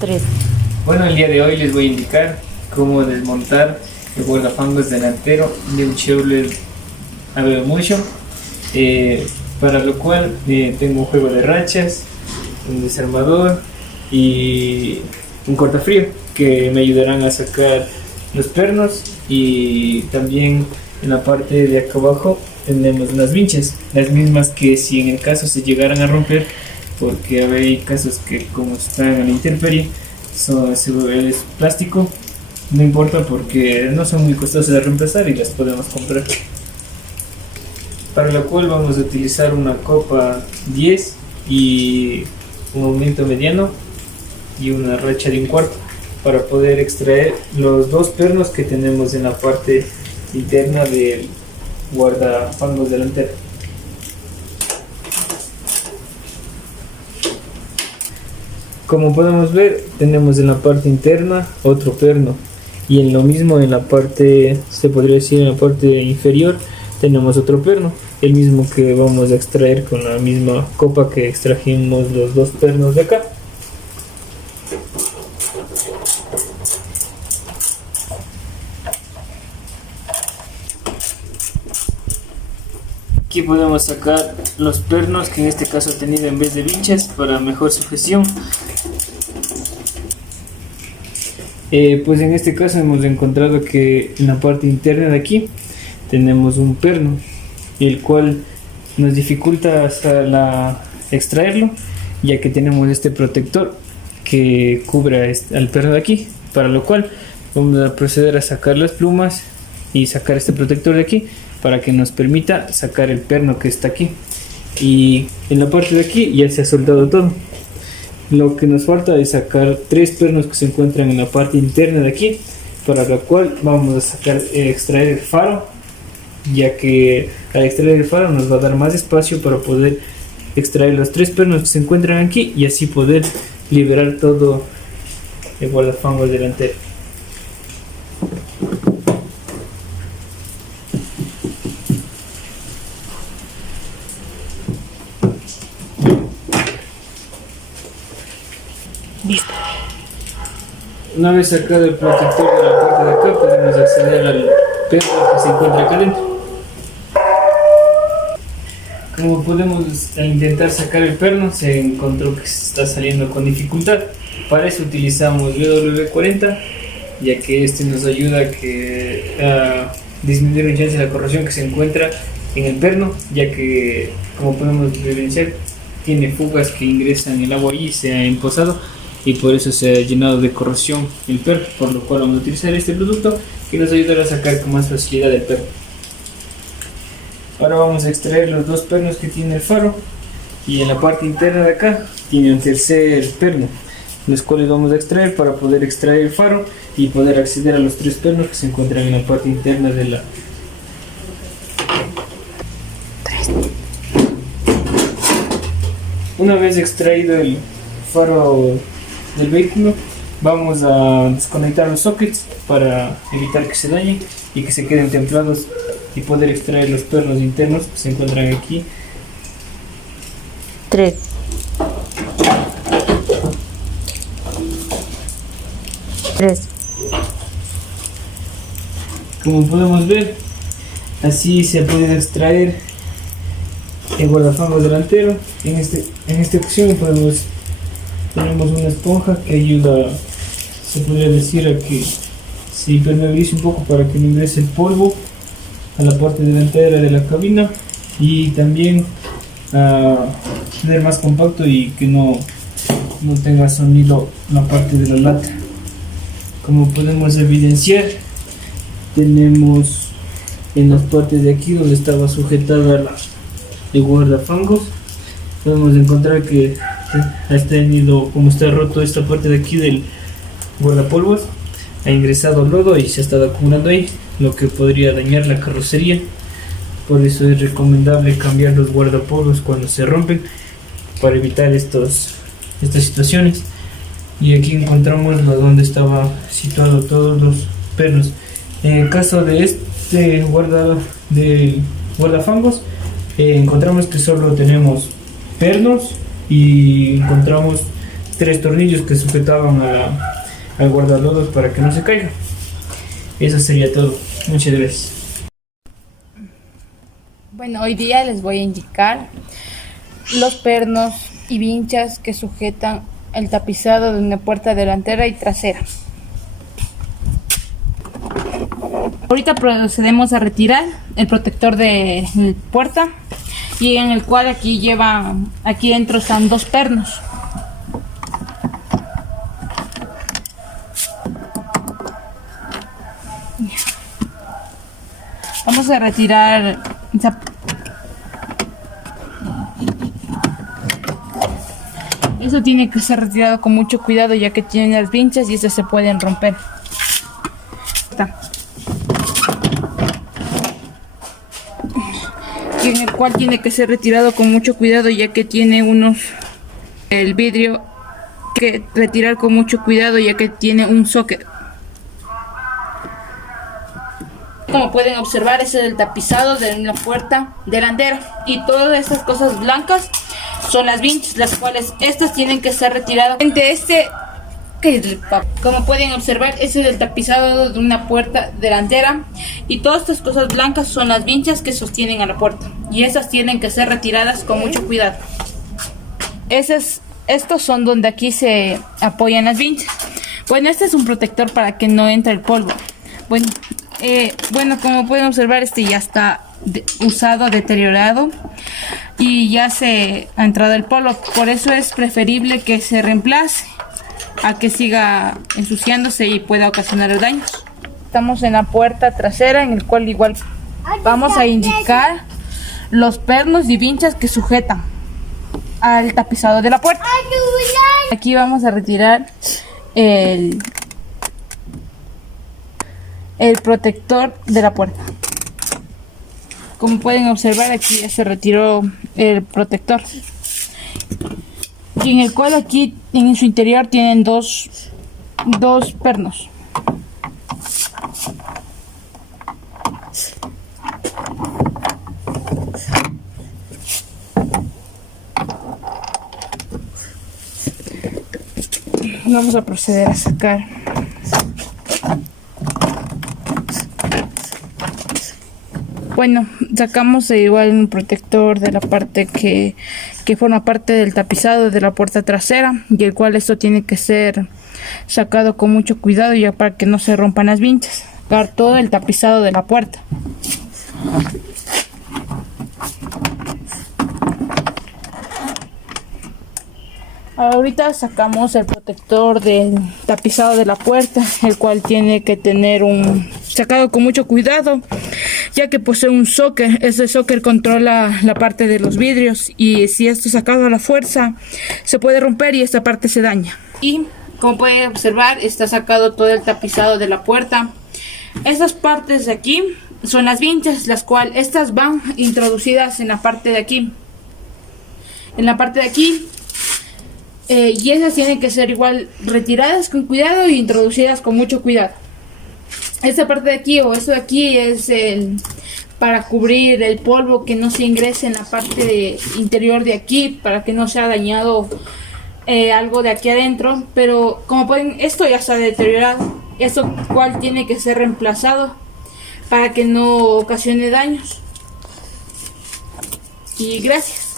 3. Bueno, el día de hoy les voy a indicar cómo desmontar el guardafangos delantero de un Chevrolet Aveo Motion, para lo cual tengo un juego de rachas, un desarmador y un cortafrío que me ayudarán a sacar los pernos. Y también en la parte de acá abajo tenemos unas vinchas, las mismas que si en el caso se llegaran a romper, porque hay casos que como están a la intemperie, es plástico, no importa porque no son muy costosas de reemplazar y las podemos comprar. Para lo cual vamos a utilizar una copa 10 y un aumento mediano y una racha de 1/4 para poder extraer los dos pernos que tenemos en la parte interna del guardafangos delantero. Como podemos ver, tenemos en la parte interna otro perno y en lo mismo en la parte, se podría decir en la parte inferior, tenemos otro perno, el mismo que vamos a extraer con la misma copa que extrajimos los dos pernos de acá. Aquí podemos sacar los pernos que en este caso he tenido en vez de vinchas para mejor sujeción. Pues en este caso hemos encontrado que en la parte interna de aquí tenemos un perno, el cual nos dificulta hasta extraerlo, ya que tenemos este protector que cubre al perno de aquí, para lo cual vamos a proceder a sacar las plumas y sacar este protector de aquí para que nos permita sacar el perno que está aquí. Y en la parte de aquí ya se ha soldado todo. Lo que nos falta es sacar tres pernos que se encuentran en la parte interna de aquí, para lo cual vamos a extraer el faro, ya que al extraer el faro nos va a dar más espacio para poder extraer los tres pernos que se encuentran aquí y así poder liberar todo el guardafangos delantero. Listo. Una vez sacado el protector de la parte de acá, podemos acceder al perno que se encuentra acá adentro. Como podemos intentar sacar el perno, se encontró que se está saliendo con dificultad. Para eso utilizamos WD-40, ya que este nos ayuda a disminuir el chance de la corrosión que se encuentra en el perno, ya que como podemos evidenciar tiene fugas que ingresan el agua y se ha empozado, y por eso se ha llenado de corrosión el perno, por lo cual vamos a utilizar este producto que nos ayudará a sacar con más facilidad el perno. Ahora vamos a extraer los dos pernos que tiene el faro, y en la parte interna de acá tiene un tercer perno, los cuales vamos a extraer para poder extraer el faro y poder acceder a los tres pernos que se encuentran en la parte interna de la. Una vez extraído el faro del vehículo, vamos a desconectar los sockets para evitar que se dañen y que se queden templados y poder extraer los pernos internos que se encuentran aquí. 3. Como podemos ver, así se ha podido extraer el guardafangos delantero. En esta opción tenemos una esponja que ayuda, se podría decir, a que se impermeabilice un poco para que no ingrese el polvo a la parte delantera de la cabina, y también a tener más compacto y que no tenga sonido la parte de la lata. Como podemos evidenciar, tenemos en las partes de aquí donde estaba sujetada el guardafangos, podemos encontrar que ha tenido, como está roto esta parte de aquí del guardapolvos, ha ingresado lodo y se ha estado acumulando ahí, lo que podría dañar la carrocería. Por eso es recomendable cambiar los guardapolvos cuando se rompen, para evitar estas situaciones. Y aquí encontramos donde estaba situado todos los pernos. En el caso de este guardafangos, encontramos que solo tenemos pernos y encontramos 3 tornillos que sujetaban al guardalodos para que no se caiga. Eso sería todo. Muchas gracias. Bueno, hoy día les voy a indicar los pernos y vinchas que sujetan el tapizado de una puerta delantera y trasera. Ahorita procedemos a retirar el protector de puerta, y en el cual aquí dentro están 2 pernos. Vamos a retirar eso tiene que ser retirado con mucho cuidado, ya que tiene las vinchas y estas se pueden romper. Y en el cual tiene que ser retirado con mucho cuidado, ya que tiene el vidrio que retirar con mucho cuidado, ya que tiene un socket. Como pueden observar, ese es el tapizado de la puerta delantera, y todas estas cosas blancas son las vinchas, las cuales estas tienen que ser retiradas. Como pueden observar, ese es el tapizado de una puerta delantera, y todas estas cosas blancas son las vinchas que sostienen a la puerta, y esas tienen que ser retiradas con mucho cuidado. Estos son donde aquí se apoyan las vinchas. Bueno, este es un protector para que no entre el polvo. Bueno, como pueden observar, este ya está usado, deteriorado, y ya se ha entrado el polvo. Por eso es preferible que se reemplace a que siga ensuciándose y pueda ocasionar daños. Estamos en la puerta trasera, en el cual igual vamos a indicar los pernos y vinchas que sujetan al tapizado de la puerta. Aquí vamos a retirar el protector de la puerta. Como pueden observar, aquí ya se retiró el protector, y en el cual aquí en su interior tienen dos pernos. Vamos a proceder a sacar. Bueno, sacamos igual un protector de la parte que forma parte del tapizado de la puerta trasera, y el cual esto tiene que ser sacado con mucho cuidado, ya para que no se rompan las vinchas. Sacar todo el tapizado de la puerta. Ahorita sacamos el protector del tapizado de la puerta, el cual tiene que tener sacado con mucho cuidado, ya que posee un socket. Ese socket controla la parte de los vidrios, y si esto es sacado a la fuerza se puede romper y esta parte se daña. Y como pueden observar, está sacado todo el tapizado de la puerta. Estas partes de aquí son las vinchas, las cuales estas van introducidas en la parte de aquí. Y esas tienen que ser igual retiradas con cuidado y introducidas con mucho cuidado. Esta parte de aquí o esto de aquí es para cubrir el polvo, que no se ingrese en la parte interior de aquí, para que no sea dañado algo de aquí adentro. Pero como pueden, esto ya está deteriorado, eso cual tiene que ser reemplazado para que no ocasione daños. Y gracias.